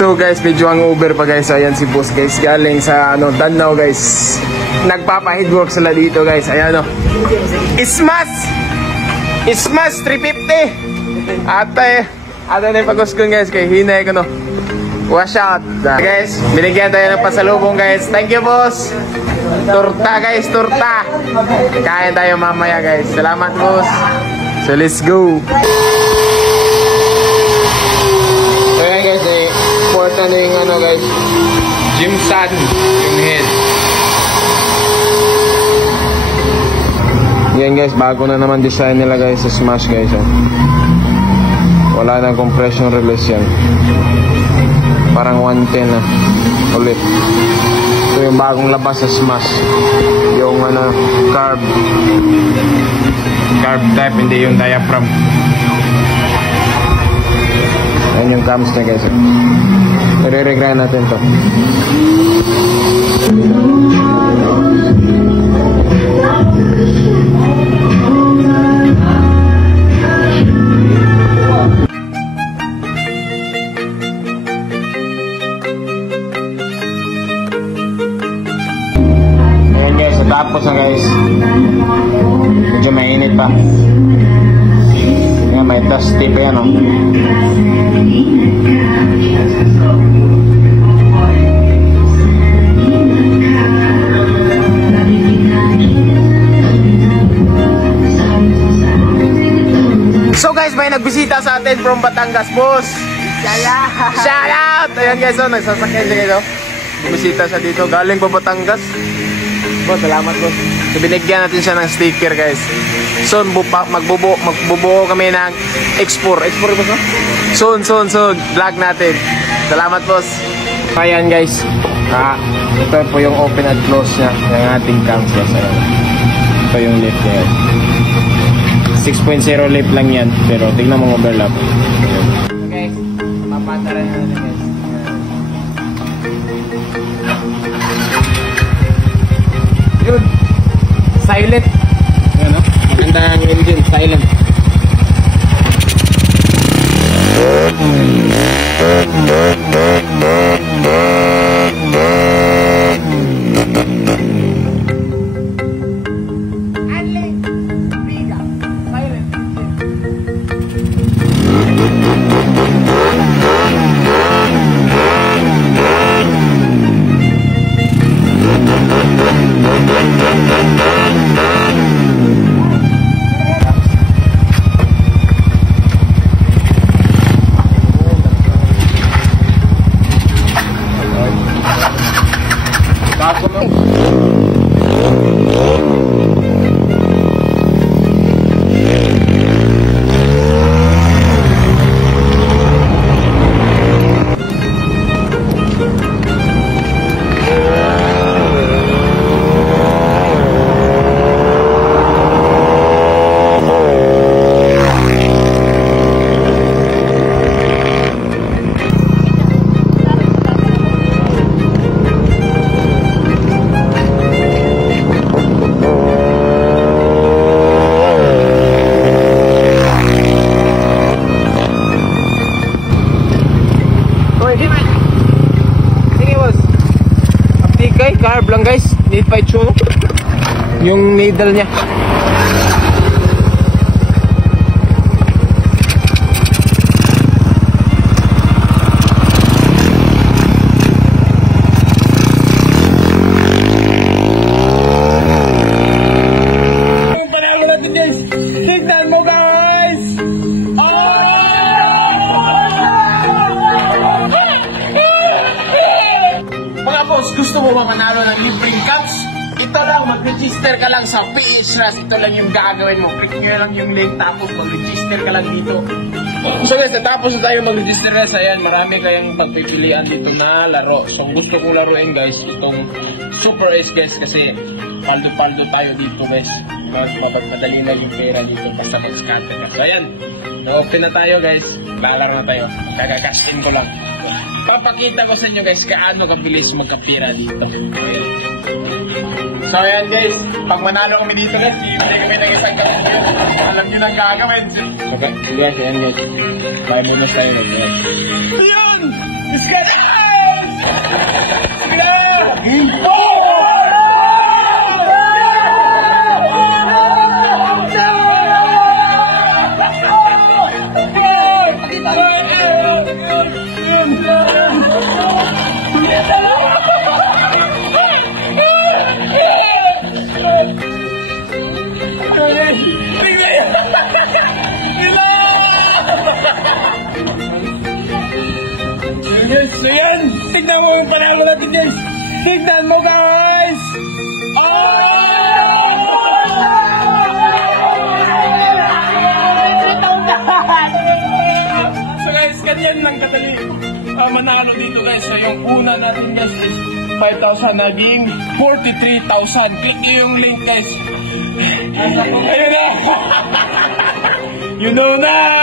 So guys, medyo ang Uber pa guys. Ayan si boss guys, galing sa Danao guys. Nagpapa-headwork sila dito guys. Ayan Smash 350. Ate na yung pag-uskon guys. Kay hinay ko wash out. Guys, binigyan tayo ng pasalubong guys. Thank you boss. Torta guys, torta. Kain tayo mamaya guys. Salamat boss. So let's go. So yan guys, important na yung guys, Jim San, yung head. Yan guys, bago na naman design nila guys sa Smash guys. Wala nang compression release yan. Parang 110 na ulit. Ito yung bagong labas sa Smash. Yung carb type, hindi yung diaphragm. Ayan yung cams na guys. Nire-regrind natin to. Ayan guys, tapos na guys. Medyo mainit pa. Ayan, may dusty pa yan So guys, may nagbisita sa atin from Batangas, boss. Shout out! Ayan guys, nagsasakyan siya guys. Bumisita siya dito, galing pa Batangas. Boss, salamat boss. So binigyan natin siya ng sticker guys. So magbubuo kami ng export boss no? Soon vlog natin. Salamat boss. Ayan guys, ito po yung open and close nya ng ating cams guys. Ito yung lift niya. 6.0 lift lang yan, pero tignan mo overlap. Okay, papataran na natin guys. Yun, silent. Ayan maganda ang engine, silent. Carb lang guys, need pa itsyo yung needle nya. Tignan mo guys! Mga boss, gusto mo ba manalo ng libreng caps? Ito lang, mag-register ka lang sa PHRAS. Ito lang yung gagawin mo. Click nyo lang yung link, tapos mag-register ka lang dito. So guys, natapos na tayo mag-register guys. Ayan, marami kayong pagpipilian dito na laro. So gusto kong laruin guys, itong Super Ace guys, kasi paldo-paldo tayo dito guys. Madali na yung pera dito basta mag-scatter ka. So ayan, na-open na tayo guys. Lalaro na tayo. Kagagasin ko lang. Papakita ko sa inyo guys kaano kabilis magkapira dito. Okay. So ayan guys, pag manalo kami dito guys, ibigay kami ng isang kapira. Alam nyo nang gagawin. Okay, guys, ayan guys. May bonus tayo guys. Ayan! Biscuit! Sige na! Ito! Yes, so yan! Tignan mo yung panalo natin, guys! Tignan mo, guys! So guys, ganyan lang kadali manalo dito, guys. So yung una natin, guys, is 5,000 naging 43,000. Click nyo yung link, guys. Ayun na! You know na!